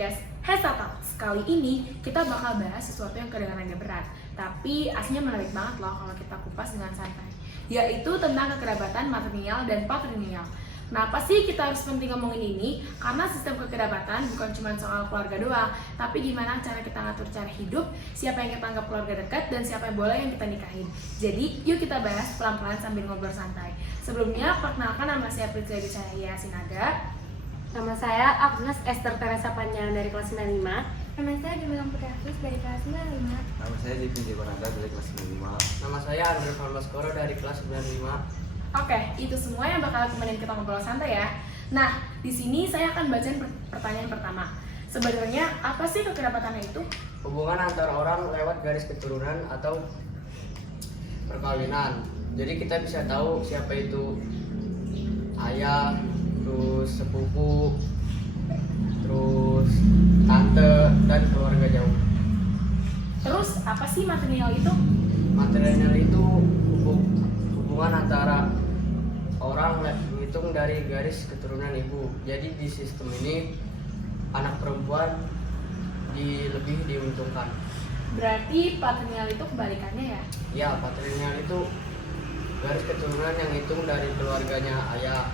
podcast Hesa Talks. Kali ini kita bakal bahas sesuatu yang kedengarannya berat, tapi aslinya menarik banget loh kalau kita kupas dengan santai, yaitu tentang kekerabatan matrilineal dan patrilineal. Kenapa sih kita harus penting ngomongin ini? Karena sistem kekerabatan bukan cuma soal keluarga doang, tapi gimana cara kita ngatur cara hidup, siapa yang kita anggap keluarga dekat, dan siapa yang boleh yang kita nikahin. Jadi, yuk kita bahas pelan-pelan sambil ngobrol santai. Sebelumnya, perkenalkan nama saya Prithia Cahaya Sinaga. Nama saya Agnes Esther Teresa Panjang dari kelas 95. Nama saya Gemilang Putri dari kelas 95. Nama saya Jepin Jekonanda dari kelas 95. Nama saya Andre Farmaskoro dari kelas 95. Oke, itu semua yang bakal temenin kita ngobrol santai ya. Nah, di sini saya akan bacain pertanyaan pertama. Sebenarnya apa sih kekerabatan itu? Hubungan antara orang lewat garis keturunan atau perkawinan. Jadi kita bisa tahu siapa itu ayah, terus sepupu, terus tante, dan keluarga jauh. Terus apa sih matrilineal itu? Matrilineal itu hubungan antara orang menghitung dari garis keturunan ibu. Jadi di sistem ini anak perempuan lebih diuntungkan. Berarti patrilineal itu kebalikannya ya? Ya, patrilineal itu garis keturunan yang hitung dari keluarganya ayah.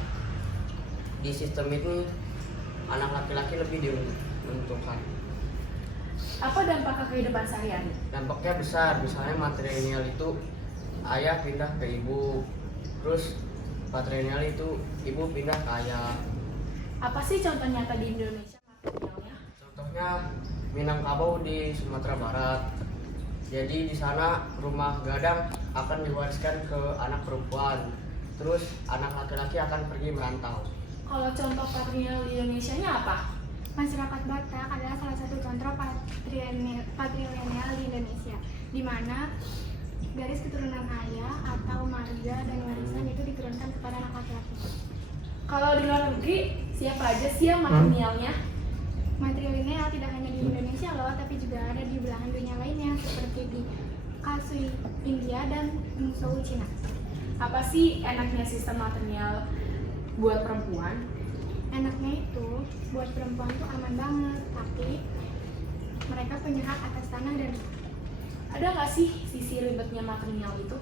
Di sistem ini anak laki-laki lebih diuntungkan. Apa dampak ke kehidupan sehari-hari? Dampaknya besar, misalnya matrilineal itu ayah pindah ke ibu, terus patrilineal itu ibu pindah ke ayah. Apa sih contoh nyata di Indonesia matrilinealnya? Contohnya Minangkabau di Sumatera Barat. Jadi di sana rumah gadang akan diwariskan ke anak perempuan, terus anak laki-laki akan pergi merantau. Kalau contoh patrilineal di Indonesia-nya apa? Masyarakat Batak adalah salah satu contoh patrilineal di Indonesia, di mana garis keturunan ayah atau marga dan warisan itu diturunkan kepada anak laki-laki. Kalau di luar negeri, siapa aja sih yang matrilinealnya? Matrilineal tidak hanya di Indonesia loh, tapi juga ada di belahan dunia lainnya seperti di Kasui, India, dan Seoul, Cina. Apa sih enaknya sistem matrilineal buat perempuan? Enaknya itu buat perempuan tuh aman banget, tapi mereka punya hak atas tanah dan Ada nggak sih sisi ribetnya matrilineal itu?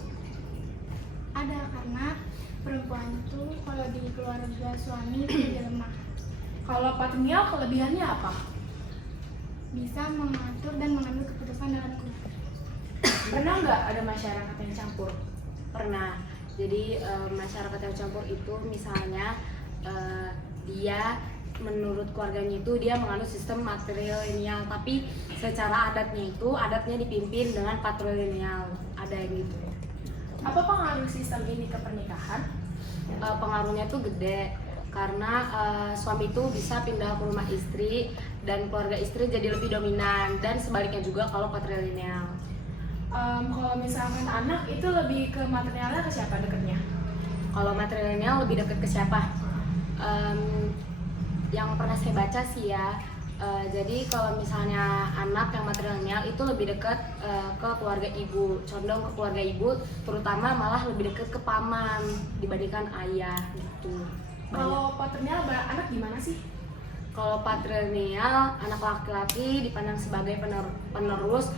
ada, karena perempuan itu kalau di keluarga suami itu jadi lemah, Kalau patrilineal kelebihannya apa? bisa mengatur dan mengambil keputusan dalam keluarga. Pernah nggak ada masyarakat yang campur? Pernah. Jadi masyarakat yang campur itu misalnya dia menurut keluarganya itu dia menganut sistem matrilineal, tapi secara adatnya dipimpin dengan patrilineal. Ada yang gitu. Apa pengaruh sistem ini ke pernikahan? Pengaruhnya tuh gede karena suami itu bisa pindah ke rumah istri dan keluarga istri jadi lebih dominan, dan sebaliknya juga kalau patrilineal. Kalau misalkan anak itu lebih ke matrilinealnya ke siapa deketnya? Kalau matrilineal lebih dekat ke siapa? Yang pernah saya baca sih ya, jadi kalau misalnya anak yang matrilineal itu lebih dekat ke keluarga ibu, condong ke keluarga ibu, terutama malah lebih dekat ke paman dibandingkan ayah gitu. Kalau patrilineal anak gimana sih? Kalau patrilineal, anak laki-laki dipandang sebagai penerus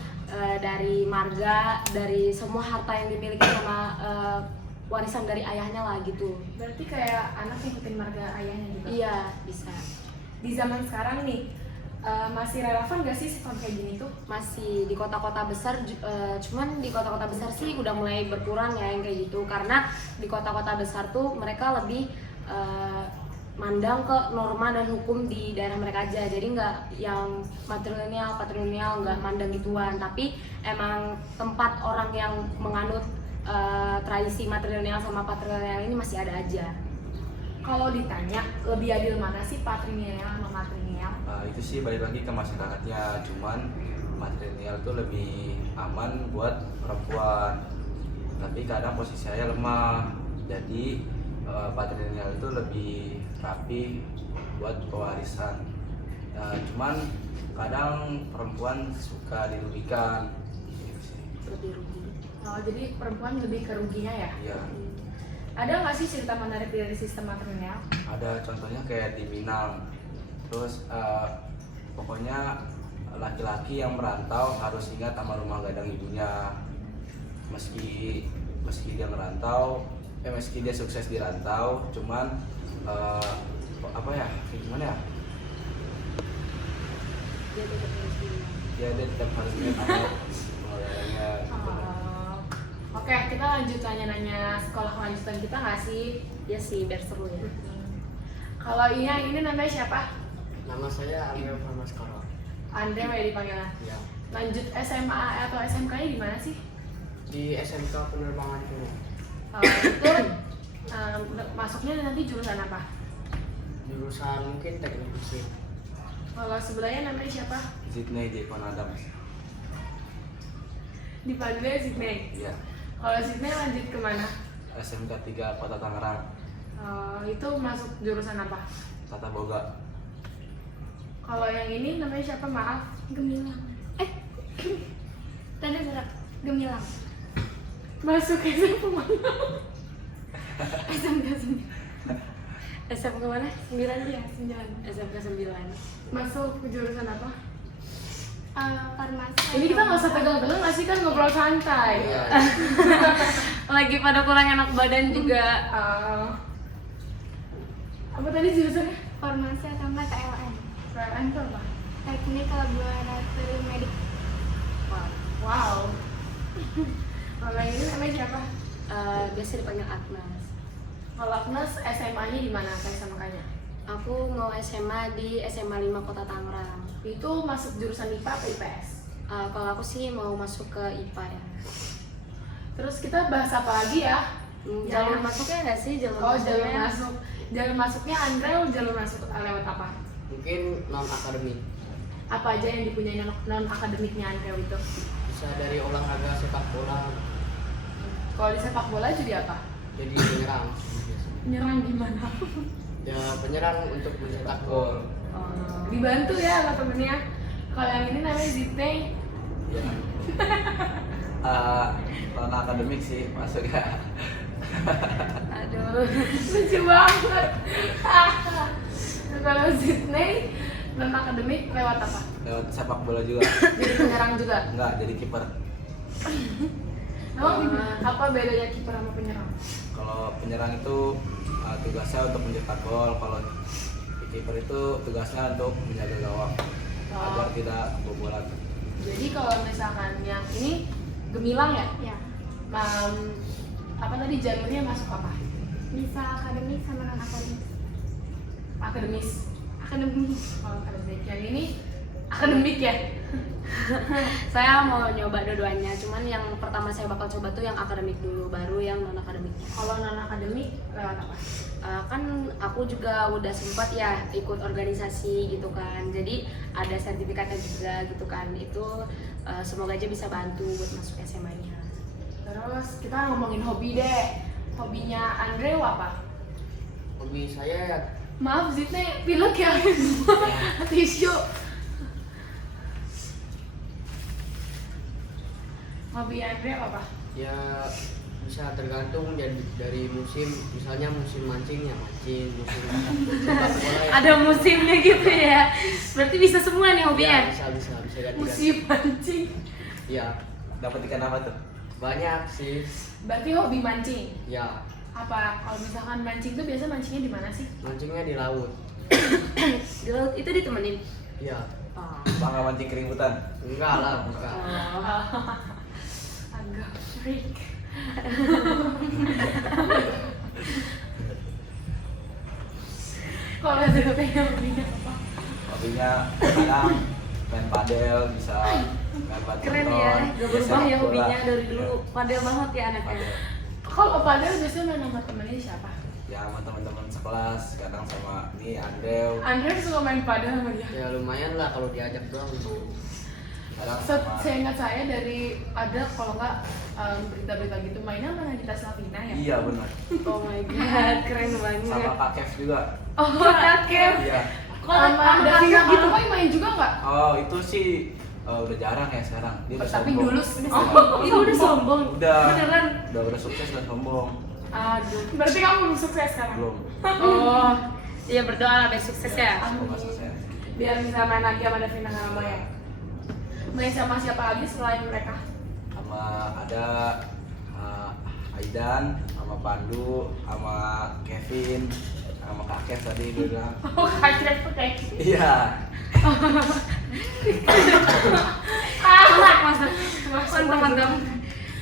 dari marga, dari semua harta yang dimiliki sama warisan dari ayahnya lah gitu. Berarti kayak anak ngikutin marga ayahnya gitu? Iya, bisa. Di zaman sekarang nih, masih relevan gak sih sistem kayak gini tuh? Masih di kota-kota besar, cuman di kota-kota besar sih udah mulai berkurang ya yang kayak gitu. Karena di kota-kota besar tuh mereka lebih mandang ke norma dan hukum di daerah mereka aja. Jadi nggak yang patrilineal nggak mandang gituan, tapi emang tempat orang yang menganut tradisi matrilineal sama patrilineal ini masih ada aja. Kalau ditanya lebih adil mana sih patrilineal sama matrilineal? Itu sih balik lagi ke masyarakatnya. Cuman matrilineal itu lebih aman buat perempuan, tapi kadang posisi saya lemah. Jadi patrilineal itu lebih rapi buat pewarisan. Cuman kadang perempuan suka dirugikan. Lebih rugi. Oh, jadi perempuan lebih ke ruginya ya? Iya. Ada nggak sih cerita menarik dari sistem matrilineal? Ada contohnya kayak di Minang. Terus pokoknya laki-laki yang merantau harus ingat sama rumah gadang ibunya. Meski dia merantau, meski dia sukses di rantau, cuman apa ya, gimana ya? Dia tetap harus ingat sama rumah gadangnya. Gitu. Oke, kita lanjut nanya-nanya sekolah lanjutan kita nggak sih? Ya sih, biar seru ya. Kalau yang ini namanya siapa? Nama saya Andre Parmaskoro. Andre ya dipanggilnya. Ya. Lanjut SMA atau SMK-nya di mana sih? Di SMK Penerbangan Kuno. Itu masuknya nanti jurusan apa? Jurusan mungkin teknik mesin. Kalau sebelahnya namanya siapa? Sydney Jepon Adams. Dipanggilnya Sydney. Iya. Kalau Sydney lanjut kemana? SMK 3 Kota Tangerang. Itu masuk jurusan apa? Tata Boga. Kalau yang ini namanya siapa? Maaf. Gemilang. Tanda serak Gemilang. Masuk SMP mana? SMK 9. SMK mana? 9 Iya, 9. SMK 9. Masuk ke jurusan apa? Farmasi. Ini kita nggak usah pegang-pegang nggak sih, kan ngobrol santai. Iya. Lagi pada kurang enak badan juga. Apa tadi jurusannya? Farmasi atau enggak TLM. PLN itu apa? Teknik Laboratorium Medik. Wow. Kalau yang ini namanya siapa? Biasa dipanggil Agnes. Kalau Agnes SMA-nya di mana kayak sama kayaknya? Aku mau SMA di SMA 5 Kota Tangerang. Itu masuk jurusan IPA atau IPS? Kalau aku sih mau masuk ke IPA ya. Terus kita bahas apa lagi ya? Jalur masuknya nggak sih? Jalur Oh, jalur masuknya? masuk. Jalur masuknya Andre jalur masuk lewat apa? Mungkin non akademik. Apa aja yang dipunyai non akademiknya Andre itu? Bisa dari olahraga sepak bola. Kalau di sepak bola jadi apa? Jadi penyerang. biasanya. Menyerang gimana? Ya penyerang untuk mencetak gol. Dibantu ya sama temennya. Kalau yang ini namanya Zitney. Ya. Non akademik sih masuk ya. Aduh. Lucu banget. Kalau Zitney non akademik lewat apa? Lewat sepak bola juga. Jadi penyerang juga. Enggak, jadi kiper. Apa bedanya kiper sama penyerang? Kalau penyerang itu tugasnya untuk mencetak gol. Kalau kiper itu tugasnya untuk menjaga gawang agar tidak kebobolan. Jadi kalau misalkan yang ini gemilang ya? Ya. Apa tadi jalurnya masuk apa? Bisa akademik sama non akademik. Akademis. Akademik. Kalau akademik yang ini akademik ya? Saya mau nyoba dua-duanya, cuman yang pertama saya bakal coba tuh yang akademik dulu, baru yang non akademiknya. Kalau non akademik lewat apa? Kan aku juga udah sempat ya ikut organisasi gitu kan, jadi ada sertifikatnya juga gitu kan. Itu semoga aja bisa bantu buat masuk SMA-nya. Terus kita ngomongin hobi deh. Hobinya Andre apa? Hobi saya ya Maaf Zitne, pilek ya? Tisu. Hobi Andre apa? ya bisa tergantung dari musim, misalnya musim mancing ya mancing, musim sepak bola ya. Ada musimnya gitu ya, berarti bisa semua nih Ya, hobinya. bisa ganti-ganti. Musim mancing. Ya Dapat ikan apa tuh? banyak sih. Berarti hobi mancing. Ya Apa kalau misalkan mancing tuh biasa mancingnya di mana sih? mancingnya di laut. Di laut itu ditemenin. Ya Oh. Bangga mancing keributan. enggak lah, bukan. Agak freak. Kalau Zitne hobinya apa? Hobinya kadang main padel, bisa main badminton. Keren ya, gak bisa berubah ya sepak bola. hobinya dari dulu. Iya, Padel banget ya anaknya. padel. Kalau padel biasanya main sama temennya siapa? Ya sama teman-teman sekelas, kadang sama nih Andrew, Andre suka main padel sama dia. Ya lumayan lah kalau diajak doang. kadang sama Seingat saya dari ada kalau nggak berita-berita gitu mainnya sama Nagita Slavina ya. iya benar. Oh my god, keren Sama banget. Kak Kev juga. Oh, kakek. Iya. Sama Davi gitu kan main juga nggak? Oh itu sih udah jarang ya sekarang. Dia udah Tapi sombong. dulu Itu udah sombong. Udah. Beneran. Udah sukses udah sombong. Aduh. Berarti kamu belum sukses sekarang? Belum. Oh, iya berdoa lah biar sukses ya. Semoga sukses. biar bisa main lagi sama Davin dan Rama ya. Main sama siapa lagi selain mereka? Sama ada Aidan, sama Pandu, sama Kevin, sama Kak Kev tadi dia bilang. Oh, kaget tuh kayak gitu. Iya. Masuk. Mantap.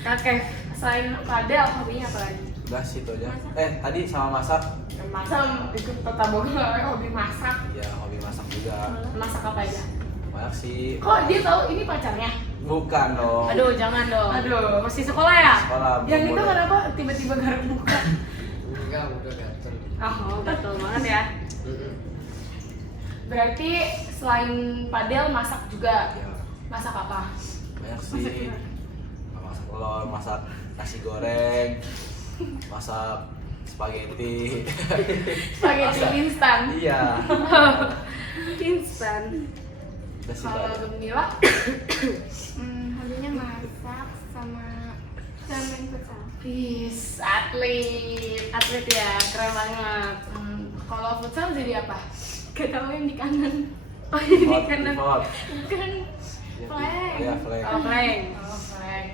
Kakek. Selain padel, hobinya apa lagi? Udah sih itu aja. Tadi sama masak. Sama ikut Kota Bogor, hobi masak. Ya hobi masak juga. Masak apa aja? Banyak sih. Kok dia tahu ini pacarnya? Bukan dong. Aduh, jangan dong. Aduh. Masih sekolah ya? Sekolah. Yang belum itu boleh. kenapa tiba-tiba garuk muka? Enggak, udah ganteng. Oh, betul banget ya. Berarti selain padel masak juga. Ya, Masak apa? banyak sih. Masak telur, masak nasi goreng, masak spaghetti. Spaghetti Masak. instan. Iya. Instan. Udah sih Kalau Pak. Gemila, Hobinya masak sama main futsal. Peace, atlet. Atlet ya, keren banget. Kalau futsal jadi apa? Gak tau yang di kanan. Oh, ini Hot, kan Bukan hot. Iya, Flank. Iya, flank. oh, prank. Oh, flank.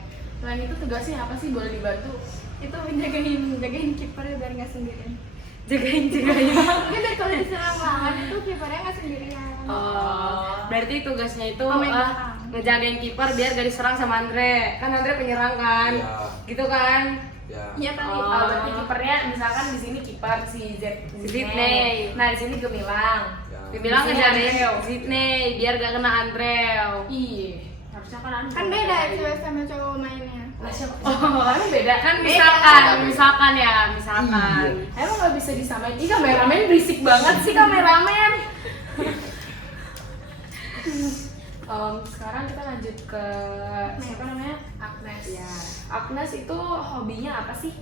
Flank itu tugasnya apa sih? Boleh dibantu? Itu jagain kiper biar nggak sendirian. Jagain. Mungkin deh kalau diserang lawan itu kipernya nggak sendirian. Oh, berarti tugasnya itu Pemain belakang. ngejagain kiper biar gak diserang sama Andre. Kan Andre penyerang kan? Iya. Gitu kan? Ya. Iya kali. Oh. Berarti kipernya misalkan di sini kiper si Zidney. Nah, di sini Gemilang. Ya. Dibilang Di sini ngejagain Andreo. Sydney biar gak kena Andreo. Iya. Harusnya kan Andrew. Kan beda cewek sama cowok mainnya. Nah, siapa? Oh, kan beda. Kan Beda. misalkan ya, misalkan. Emang nggak bisa disamain? Ih, kameramen berisik banget sih kameramen. Sekarang kita lanjut ke siapa namanya? Agnes. Ya. Agnes itu hobinya apa sih?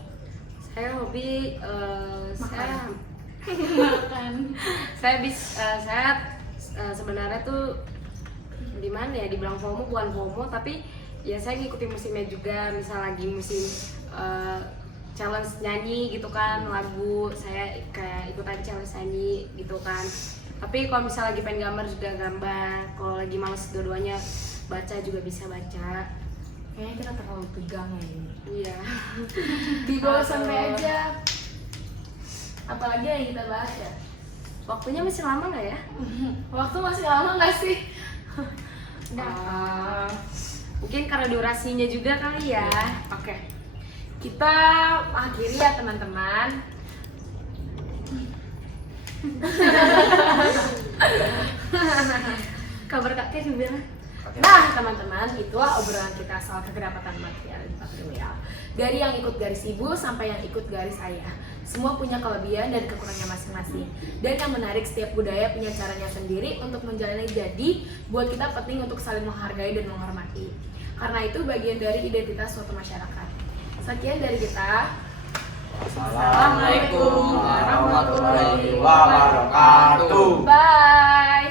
Saya hobi Makan. saya sebenarnya tuh di mana ya, dibilang FOMO bukan FOMO, tapi ya saya ngikutin musimnya juga. Misal lagi musim challenge nyanyi gitu kan, lagu saya kayak ikutan challenge nyanyi gitu kan. Tapi kalau misal lagi pengen gambar juga gambar, kalau lagi males dua-duanya baca juga bisa baca. Kayaknya kita terlalu tegang ya ini. Iya. Dibawa sampai aja. Apalagi yang kita bahas ya? Waktunya masih lama nggak ya? Waktu masih lama nggak sih? Mungkin karena durasinya juga kali ya. Oke. Kita akhiri ya teman-teman. Kabar kakek juga. Nah teman-teman, itulah obrolan kita soal kekerabatan material dan patrilineal. Dari yang ikut garis ibu sampai yang ikut garis ayah, semua punya kelebihan dan kekurangannya masing-masing. Dan yang menarik, setiap budaya punya caranya sendiri untuk menjalani. Jadi buat kita penting untuk saling menghargai dan menghormati. Karena itu bagian dari identitas suatu masyarakat. Sekian dari kita. Assalamualaikum warahmatullahi wabarakatuh. Bye.